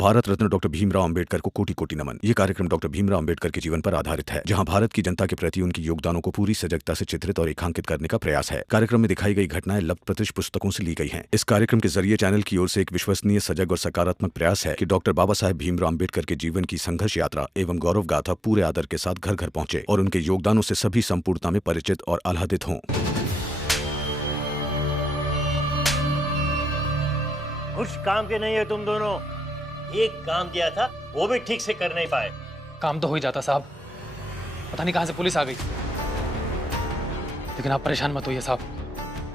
Bharat Ratna doctor Bhimrao Ambedkar को कोटि कोटि नमन। ये कार्यक्रम डॉक्टर भीमराव अंबेडकर के जीवन पर आधारित है, जहां भारत की जनता के प्रति उनके योगदानों को पूरी सजगता से चित्रित और रेखांकित करने का प्रयास है। कार्यक्रम में दिखाई गई घटनाएं लब्ध प्रतिष्ठ पुस्तकों से ली गई हैं। इस कार्यक्रम के जरिए चैनल की ओर से एक विश्वसनीय, सजग और सकारात्मक प्रयास है कि डॉक्टर बाबा साहेब भीमराव अंबेडकर के जीवन की संघर्ष यात्रा एवं गौरव गाथा पूरे आदर के साथ घर घर पहुंचे और उनके योगदानों से सभी संपूर्णता में परिचित और आह्लादित हों। कुछ काम के नहीं है तुम दोनों। एक काम दिया था वो भी ठीक से कर नहीं पाए। काम तो हो ही जाता साहब, पता नहीं कहां से पुलिस आ गई। लेकिन आप परेशान मत होइए साहब,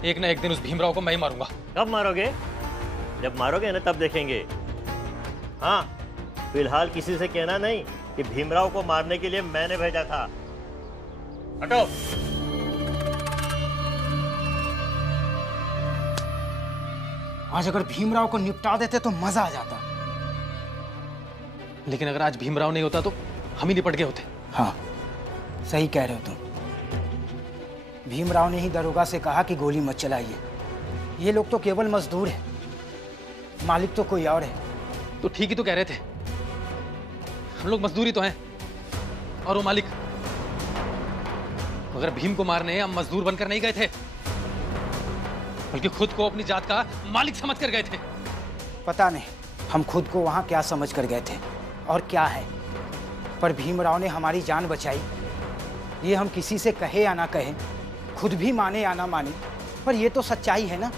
एक ना एक दिन उस भीमराव को मैं ही मारूंगा। कब मारोगे? जब मारोगे ना तब देखेंगे। हाँ, फिलहाल किसी से कहना नहीं कि भीमराव को मारने के लिए मैंने भेजा था। हटो। आज अगर भीमराव को निपटा देते तो मजा आ जाता। लेकिन अगर आज भीमराव नहीं होता तो हम ही निपट गए होते। हाँ, सही कह रहे हो तुम। भीमराव ने ही दरोगा से कहा कि गोली मत चलाइए। ये लोग तो केवल मजदूर हैं, मालिक तो कोई और है। तो ठीक ही तो कह रहे थे, हम लोग मजदूरी तो हैं और वो मालिक। मगर भीम को मारने हम मजदूर बनकर नहीं गए थे, बल्कि खुद को अपनी जात का मालिक समझ कर गए थे। पता नहीं हम खुद को वहां क्या समझ कर गए थे और क्या है, पर भीमराव ने हमारी जान बचाई। ये हम किसी से कहे या ना कहे, खुद भी माने या ना माने, पर ये तो सच्चाई है ना।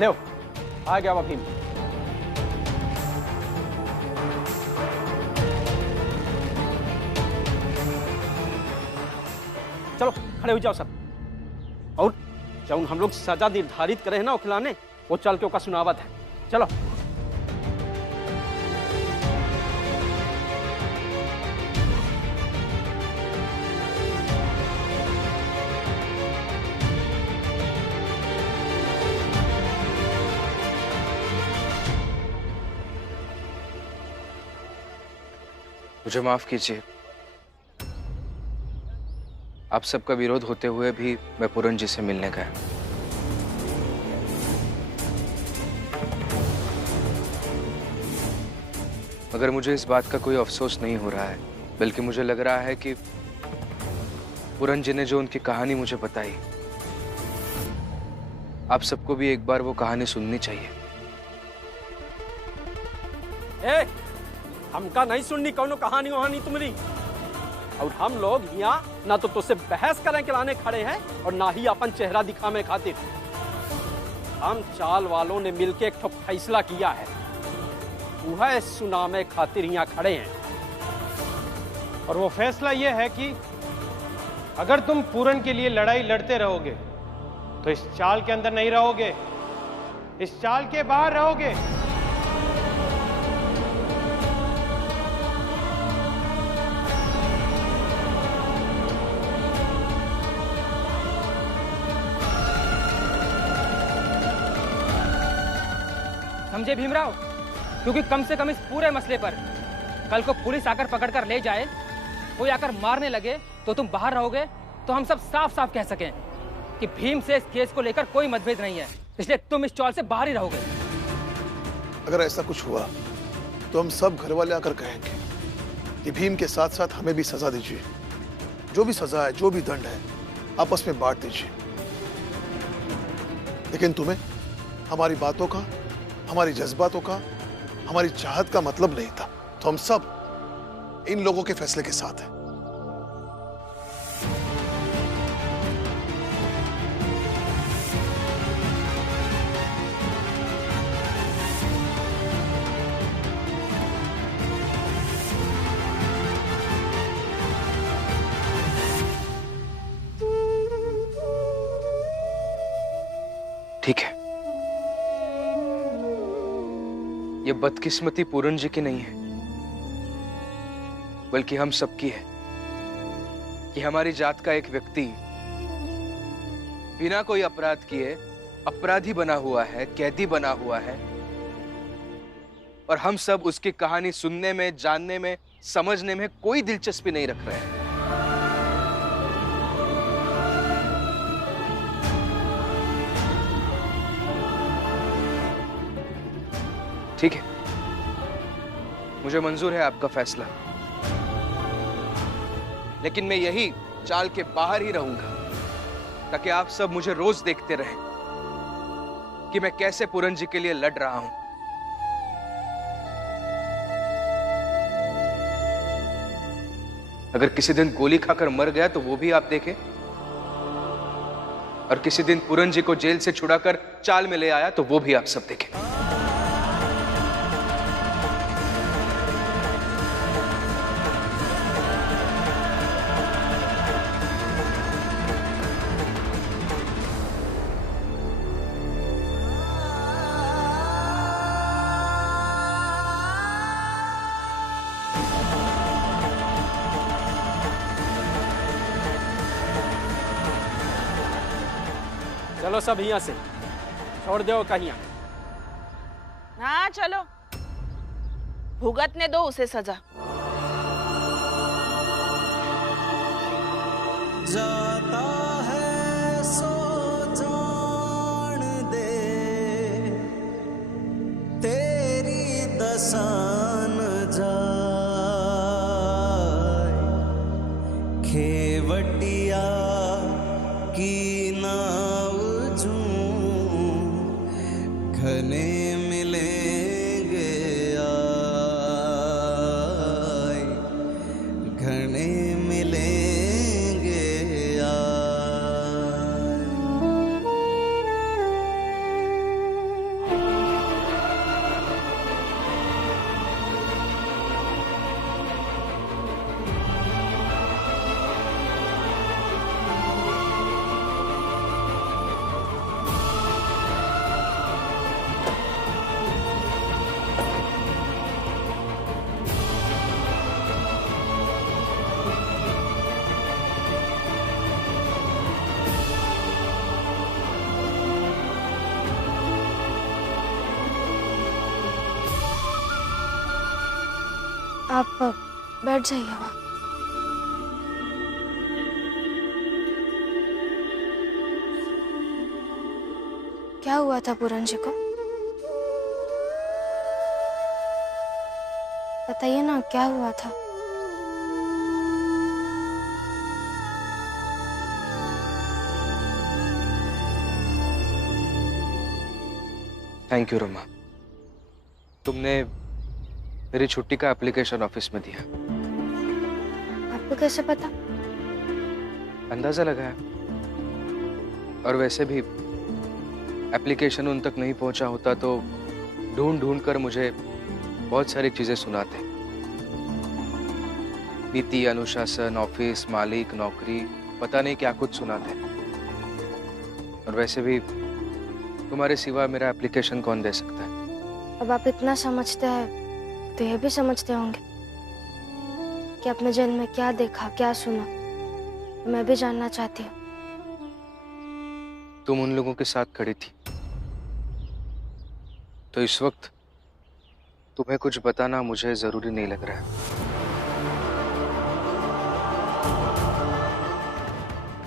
ले आ गया भीम। चलो खड़े हो जाओ सब। और जब हम लोग सजा निर्धारित करे हैं ना खिलाने, वो चल के ओका सुनावत है। चलो। मुझे माफ कीजिए, आप सबका विरोध होते हुए भी मैं पूरन जी से मिलने गया। मगर मुझे इस बात का कोई अफसोस नहीं हो रहा है, बल्कि मुझे लग रहा है कि पूरन जी ने जो उनकी कहानी मुझे बताई, आप सबको भी एक बार वो कहानी सुननी चाहिए। हमका नहीं सुननी कौनो कहानी वहानी तुम्हारी। और हम लोग यहाँ ना तो तुझसे बहस करें के लाने खड़े हैं और ना ही अपन चेहरा दिखाने खातिर। हम चाल वालों ने मिलके एक ठो फैसला किया है, वह सुनामे खातिर यहाँ खड़े हैं। और वो फैसला ये है कि अगर तुम पूरन के लिए लड़ाई लड़ते रहोगे तो इस चाल के अंदर नहीं रहोगे, इस चाल के बाहर रहोगे। समझे भीमराव? क्योंकि कम से कम इस पूरे मसले पर कल को पुलिस आकर पकड़कर ले जाए, कोई आकर मारने लगे तो तुम बाहर रहोगे, तो हम सब साफ साफ कह सकें कि भीम से इस केस को लेकर कोई मतभेद नहीं है, इसलिए तुम इस चौल से बाहर ही रहोगे। अगर ऐसा कुछ हुआ तो हम सब घर वाले आकर कहेंगे कि भीम के साथ साथ हमें भी सजा दीजिए। जो भी सजा है, जो भी दंड है, आपस में बांट दीजिए। लेकिन तुम्हें हमारी बातों का, हमारी जज्बातों का, हमारी चाहत का मतलब नहीं था, तो हम सब इन लोगों के फैसले के साथ हैं। ठीक है, ये बदकिस्मती पूरन जी की नहीं है, बल्कि हम सबकी है कि हमारी जात का एक व्यक्ति बिना कोई अपराध किए अपराधी बना हुआ है, कैदी बना हुआ है, और हम सब उसकी कहानी सुनने में, जानने में, समझने में कोई दिलचस्पी नहीं रख रहे हैं। ठीक है, मुझे मंजूर है आपका फैसला, लेकिन मैं यही चाल के बाहर ही रहूंगा ताकि आप सब मुझे रोज देखते रहें कि मैं कैसे पूरन जी के लिए लड़ रहा हूं। अगर किसी दिन गोली खाकर मर गया तो वो भी आप देखें, और किसी दिन पूरन जी को जेल से छुड़ाकर चाल में ले आया तो वो भी आप सब देखें। चलो सब यहाँ से छोड़ दो कहीं। हाँ चलो, भुगतने दो उसे सजा। जाता है सो जान दे, तेरी दसान जाए, खेवटिया की नाव घने मिलेंगे आए, घने मिलेंगे आप बैठ जाइए वहाँ। क्या हुआ था पूरन जी को? बताइए ना, क्या हुआ था? थैंक यू रमा, तुमने मेरी छुट्टी का एप्लीकेशन ऑफिस में दिया। आपको कैसे पता? अंदाजा लगाया, और वैसे भी एप्लीकेशन उन तक नहीं पहुंचा होता तो ढूंढ ढूंढ कर मुझे बहुत सारी चीजें सुनाते। नीति, अनुशासन, ऑफिस, मालिक, नौकरी, पता नहीं क्या कुछ सुनाते। और वैसे भी तुम्हारे सिवा मेरा एप्लीकेशन कौन दे सकता है? अब आप इतना समझते हैं तो ये भी समझते होंगे कि अपने जेल में क्या देखा, क्या सुना। मैं भी जानना चाहती हूँ। तुम उन लोगों के साथ खड़ी थी, तो इस वक्त तुम्हें कुछ बताना मुझे जरूरी नहीं लग रहा है।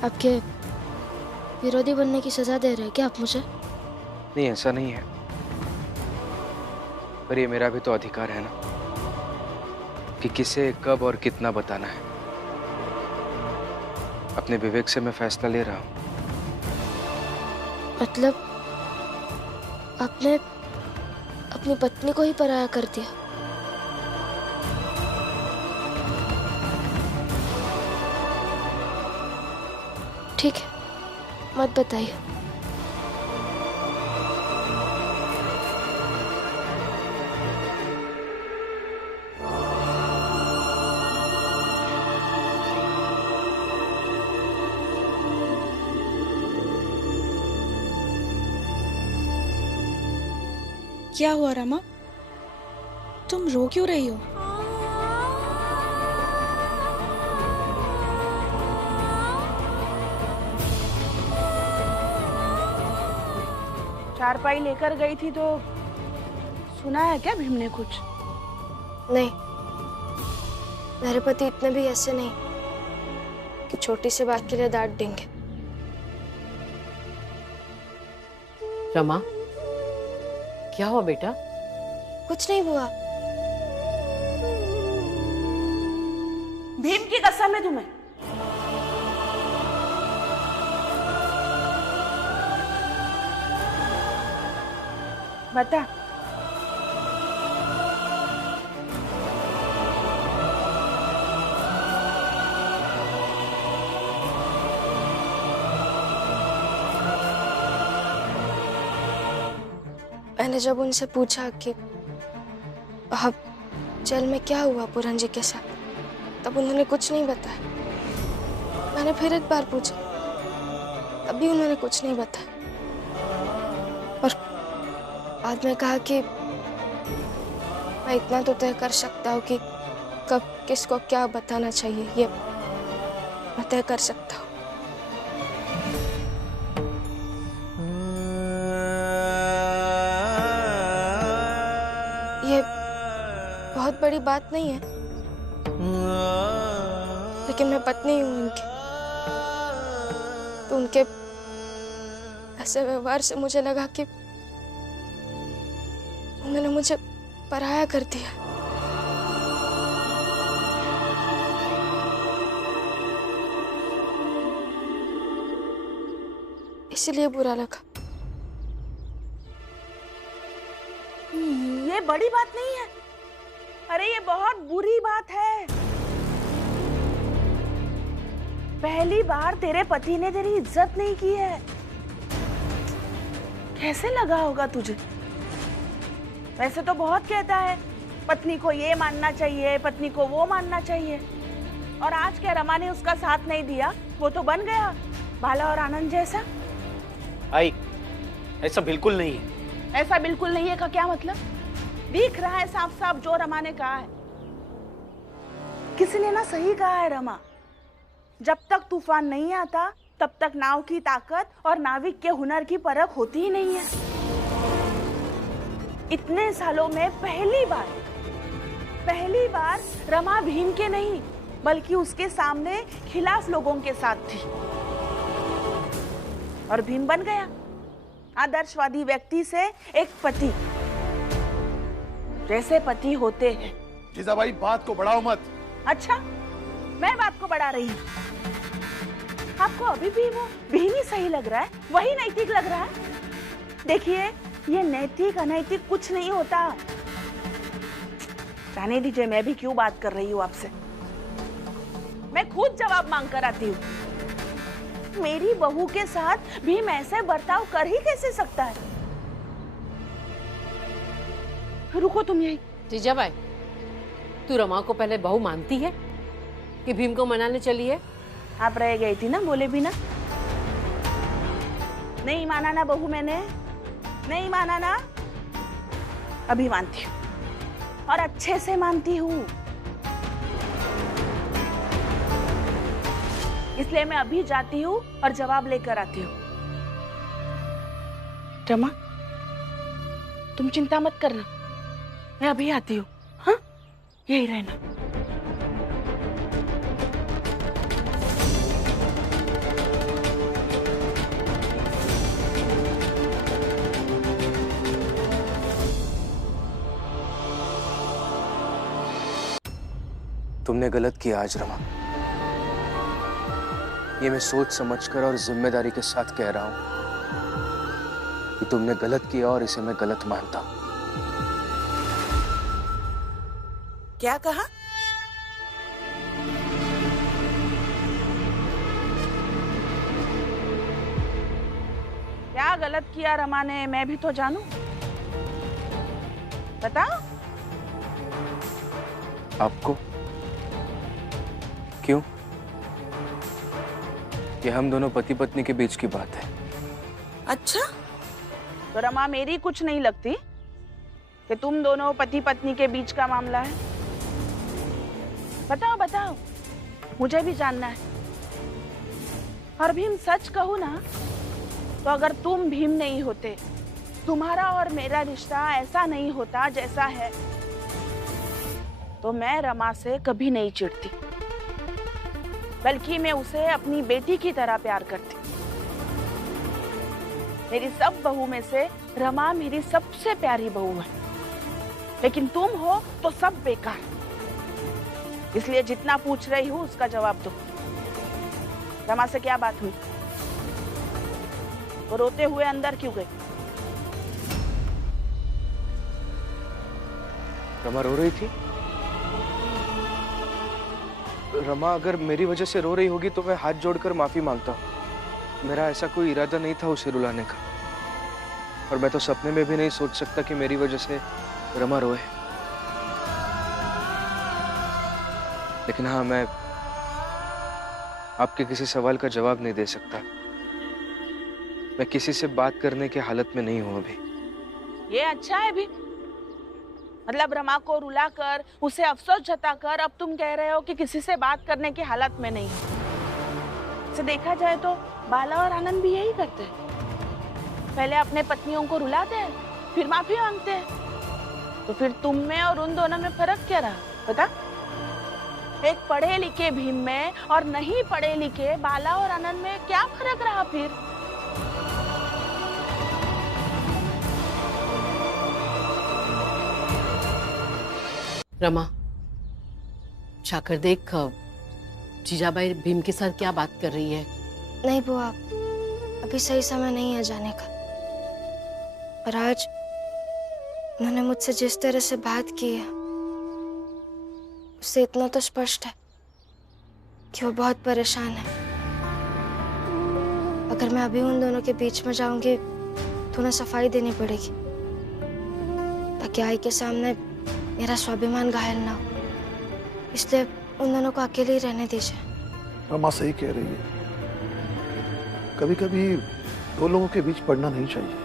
आपके विरोधी बनने की सजा दे रहे हैं क्या आप मुझे? नहीं, ऐसा नहीं है, पर ये मेरा भी तो अधिकार है ना कि किसे, कब और कितना बताना है। अपने विवेक से मैं फैसला ले रहा हूं। मतलब आपने अपनी पत्नी को ही पराया कर दिया? ठीक है, मत बताइए। क्या हुआ रमा? तुम रो क्यों रही हो? चारपाई लेकर गई थी तो सुना है क्या भीम ने कुछ? नहीं, मेरे पति इतने भी ऐसे नहीं कि छोटी सी बात के लिए डांट देंगे। रमा, क्या हुआ बेटा? कुछ नहीं हुआ। भीम की कसम है तुम्हें? बता। मैंने जब उनसे पूछा कि अब जेल में क्या हुआ पूरन जी के साथ, तब उन्होंने कुछ नहीं बताया। मैंने फिर एक बार पूछा, तब भी उन्होंने कुछ नहीं बताया। और बाद में कहा कि मैं इतना तो तय कर सकता हूँ कि कब किसको क्या बताना चाहिए, ये मैं तय कर सकता हूँ। ये बहुत बड़ी बात नहीं है, लेकिन मैं पत्नी हूँ उनकी, तो उनके ऐसे व्यवहार से मुझे लगा कि उन्होंने मुझे पराया कर दिया। इसलिए बुरा लगा। ये बड़ी बात नहीं है। अरे ये बहुत बुरी बात है। पहली बार तेरे पति ने तेरी इज्जत नहीं की है। कैसे लगा होगा तुझे? वैसे तो बहुत कहता है पत्नी को ये मानना चाहिए, पत्नी को वो मानना चाहिए, और आज क्या रमा ने उसका साथ नहीं दिया, वो तो बन गया बाला और आनंद जैसा। आई, ऐसा बिल्कुल नहीं है। ऐसा बिल्कुल नहीं है का क्या मतलब? दिख रहा है साफ साफ जो रमा ने कहा है। किसी ने ना सही कहा है रमा, जब तक तूफान नहीं आता तब तक नाव की ताकत और नाविक के हुनर की परख होती ही नहीं है। इतने सालों में पहली बार रमा भीम के नहीं बल्कि उसके सामने खिलाफ लोगों के साथ थी, और भीम बन गया आदर्शवादी व्यक्ति से एक पति, जैसे पति होते हैं। जीजाबाई, बात को बढ़ाओ मत। अच्छा, मैं बात को बढ़ा रही हूँ। आपको अभी भी वो भीम ही सही लग रहा है, वही नैतिक लग रहा है। देखिए, ये नैतिक अनैतिक कुछ नहीं होता। जाने दीजिए, मैं भी क्यों बात कर रही हूँ आपसे। मैं खुद जवाब मांग कर आती हूँ। मेरी बहू के साथ भीम ऐसे बर्ताव कर ही कैसे सकता है? रुको तुम यही। जीजाबाई, तू रमा को पहले बहू मानती है कि भीम को मनाने चली है? आप रह गई थी ना, बोले भी ना। नहीं माना ना बहू, मैंने नहीं माना ना। अभी मानती हूँ, और अच्छे से मानती हूँ। इसलिए मैं अभी जाती हूँ और जवाब लेकर आती हूँ। रमा, तुम चिंता मत करना, मैं अभी आती हूँ। हाँ, यही रहना। तुमने गलत किया आज रमा, ये मैं सोच समझकर और जिम्मेदारी के साथ कह रहा हूं कि तुमने गलत किया और इसे मैं गलत मानता हूं। क्या कहा? क्या गलत किया रमा ने, मैं भी तो जानूं। बताओ। आपको क्यों? ये हम दोनों पति पत्नी के बीच की बात है। अच्छा, तो रमा मेरी कुछ नहीं लगती कि तुम दोनों पति पत्नी के बीच का मामला है? बताओ बताओ, मुझे भी जानना है। और भीम, सच कहूं ना तो अगर तुम भीम नहीं होते तुम्हारा और मेरा रिश्ता ऐसा नहीं होता जैसा है, तो मैं रमा से कभी नहीं चिढ़ती, बल्कि मैं उसे अपनी बेटी की तरह प्यार करती। मेरी सब बहू में से रमा मेरी सबसे प्यारी बहू है, लेकिन तुम हो तो सब बेकार। इसलिए जितना पूछ रही हूँ उसका जवाब दो। रमा से क्या बात हुई? वो रोते हुए अंदर क्यों गई? रमा रो रही थी? रमा अगर मेरी वजह से रो रही होगी तो मैं हाथ जोड़कर माफी मांगता हूँ। मेरा ऐसा कोई इरादा नहीं था उसे रुलाने का, और मैं तो सपने में भी नहीं सोच सकता कि मेरी वजह से रमा रोए। लेकिन हाँ, मैं आपके किसी सवाल का जवाब नहीं दे सकता। मैं किसी से बात करने की हालत में नहीं हूं अभी। ये अच्छा है भी। मतलब रमा को रुलाकर, उसे अफसोस जताकर अब तुम कह रहे हो कि किसी से बात करने की हालत में नहीं हो। इसे देखा जाए तो बाला और आनंद भी यही करते हैं। पहले अपने पत्नियों को रुलाते हैं, फिर माफी मांगते हैं। तो फिर तुम में और उन दोनों में फर्क क्या रहा पता? एक पढ़े लिखे भीम में और नहीं पढ़े लिखे बाला और आनंद में क्या फर्क रहा फिर? रमा, जाकर देख जीजाबाई भीम के साथ क्या बात कर रही है। नहीं बुआ, अभी सही समय नहीं है जाने का। पर आज उन्होंने मुझसे जिस तरह से बात की है, उससे इतना तो स्पष्ट है कि वो बहुत परेशान है। अगर मैं अभी उन दोनों के बीच में जाऊंगी तो उन्हें सफाई देनी पड़ेगी, ताकि आई के सामने मेरा स्वाभिमान घायल ना हो। इसलिए उन दोनों को अकेले ही रहने दीजिए। रमा सही कह रही है, कभी कभी दो लोगों के बीच पड़ना नहीं चाहिए।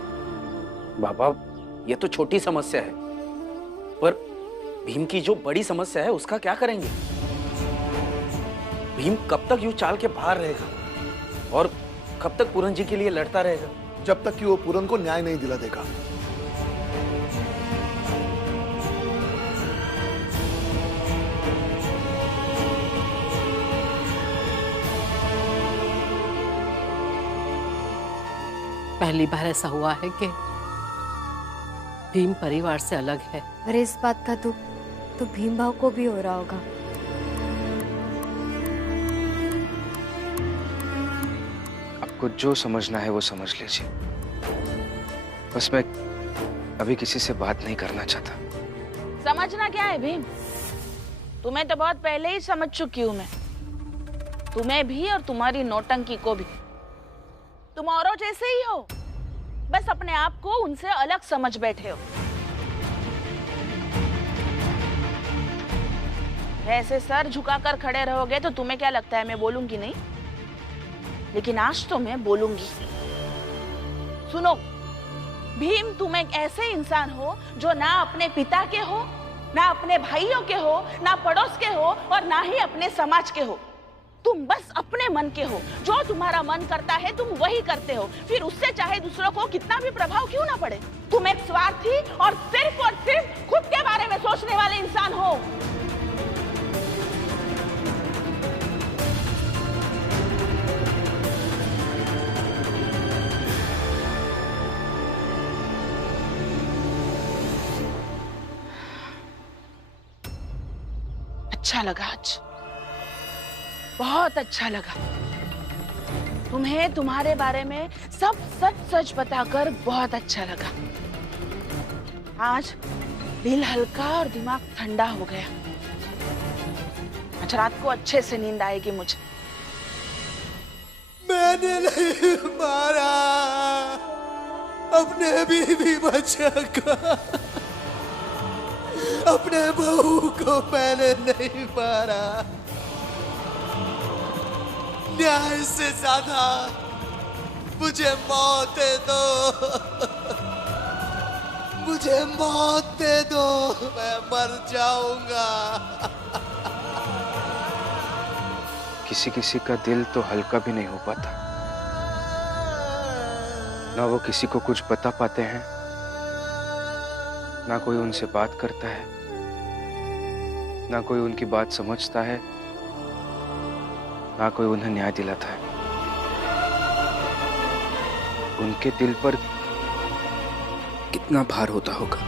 बाबा, ये तो छोटी समस्या है, पर भीम की जो बड़ी समस्या है उसका क्या करेंगे? भीम कब तक यूं चाल के बाहर रहेगा और कब तक पूरन जी के लिए लड़ता रहेगा? जब तक कि वो पूरन को न्याय नहीं दिला देगा। पहली बार ऐसा हुआ है कि भीम परिवार से अलग है। अरे इस बात का दुख तो भीम भाव को भी हो रहा होगा। आपको जो समझना है वो समझ लीजिए। बस मैं अभी किसी से बात नहीं करना चाहता। समझना क्या है भीम? तुम्हें तो बहुत पहले ही समझ चुकी हूँ मैं, तुम्हें भी और तुम्हारी नौटंकी को भी। तुम औरों जैसे ही हो, बस अपने आप को उनसे अलग समझ बैठे हो। ऐसे सर झुकाकर खड़े रहोगे तो तुम्हें क्या लगता है मैं बोलूंगी नहीं? लेकिन आज तो मैं बोलूंगी। सुनो भीम, तुम एक ऐसे इंसान हो जो ना अपने पिता के हो, ना अपने भाइयों के हो, ना पड़ोस के हो और ना ही अपने समाज के हो। तुम बस अपने मन के हो। जो तुम्हारा मन करता है तुम वही करते हो, फिर उससे चाहे दूसरों को कितना भी प्रभाव क्यों ना पड़े। तुम एक स्वार्थी और सिर्फ खुद के बारे में सोचने वाले इंसान हो। अच्छा लगा आज, बहुत अच्छा लगा। तुम्हें तुम्हारे बारे में सब सच सच बताकर बहुत अच्छा लगा। आज दिल हल्का और दिमाग ठंडा हो गया। आज रात को अच्छे से नींद आएगी मुझे। मैंने नहीं मारा अपने बीवी बच्चा को, अपने बहू को मैंने नहीं मारा। न्याय से ज्यादा मुझे मौत दे दो, मुझे मौत दे दो, मैं मर जाऊंगा। किसी किसी का दिल तो हल्का भी नहीं हो पाता, ना वो किसी को कुछ बता पाते हैं ना कोई उनसे बात करता है, ना कोई उनकी बात समझता है, ना कोई उन्हें न्याय दिलाता है। उनके दिल पर कितना भार होता होगा।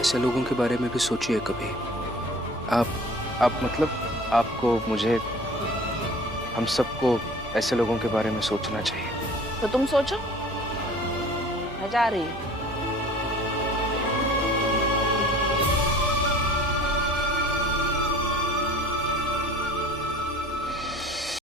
ऐसे लोगों के बारे में भी सोचिए कभी। आप मतलब आपको, मुझे, हम सबको ऐसे लोगों के बारे में सोचना चाहिए। तो तुम सोचो, मैं जा रही हूँ।